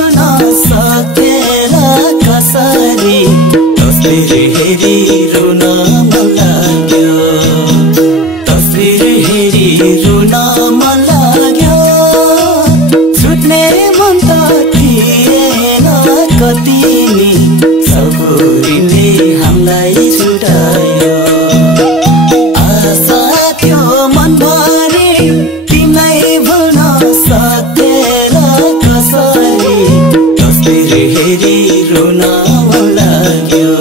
भुल्न सकेर कसरी तस्बिर हेरी रुन मन लाग्यो तस्बिर हेरी रुन मन लाग्यो छुट्ने मन त थिएन कति नि सगुरीले हामीलाई छुटायो आशा थियो मनभरि तिमीलाई भुल्न सकेर कसरी तस्बिर हेरी रुन मन लाग्यो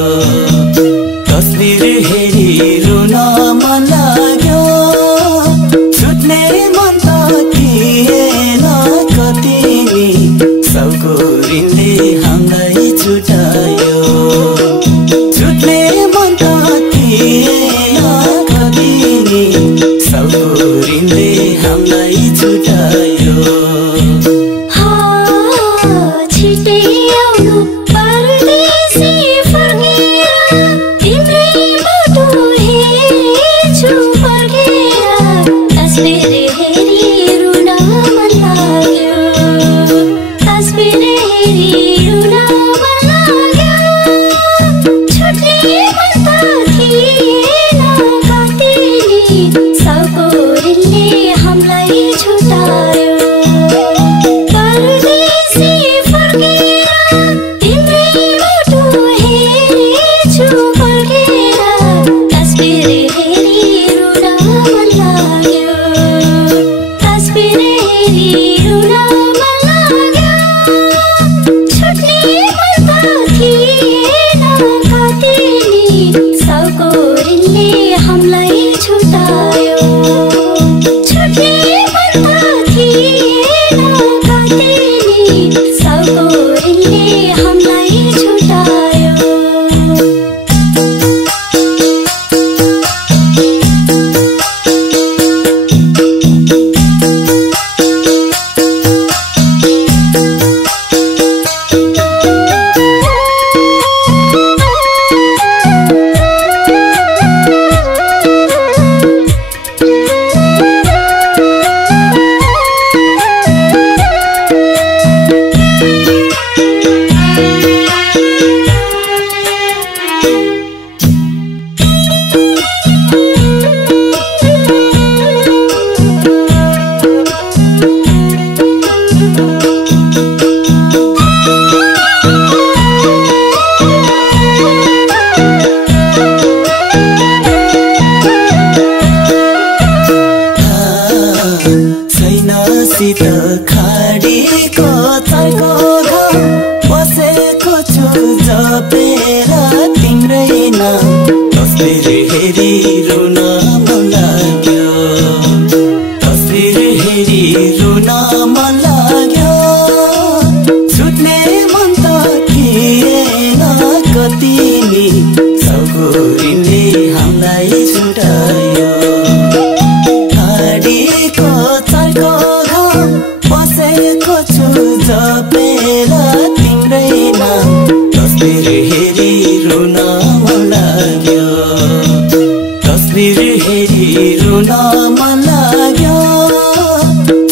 तस्बिर हेरी रुन मन लाग्यो छुट्ने मन त थिएन कति नि सगुरीले हामीलाई छुटायो छुट्ने मन त थिएन कति नि सगुरीले हामीलाई छुटायो छिटै आउनु परदेशी फर्केर तिम्रै बाटो हेर्छु फर्केर तस्बिर हेरी रुन मन लाग्यो तस्बिर हेरी रुन मन लाग्यो छुट्ने मन त थिएन कति नि सगुरीले हामीलाई छुटायो परदेशी फर्केर तिम्रै बाटो हेर्छु फर्केर तस्बिर हेरी रुन मन लाग्यो तस्बिर हेरी रुन मन लाग्यो छुट्ने मन त थिएन कति नि सगुरीले हामीलाई छुटायो छुट्ने मन त थिएन कति नि सगुरीले हामीलाई छुटायो शीत खाडीको चारको घाम बसेको छु जपेर तिम्रै नाम तस्बिर हेरी रुन मन लाग्यो तस्बिर हेरी रुन मन लाग्यो छुट्ने मन त थिएन कति नि सगुरीले हामीलाई छुटायो खाडीको चारको बसेको छु जपेर तिम्रै नाम तस्बिर हेरी रुन मन लाग्यो तस्बिर हेरी रुन मन लाग्यो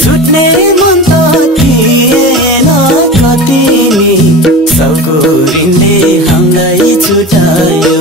छुट्ने मन त थिएन कति नि सगुरीले हामीलाई छुटायो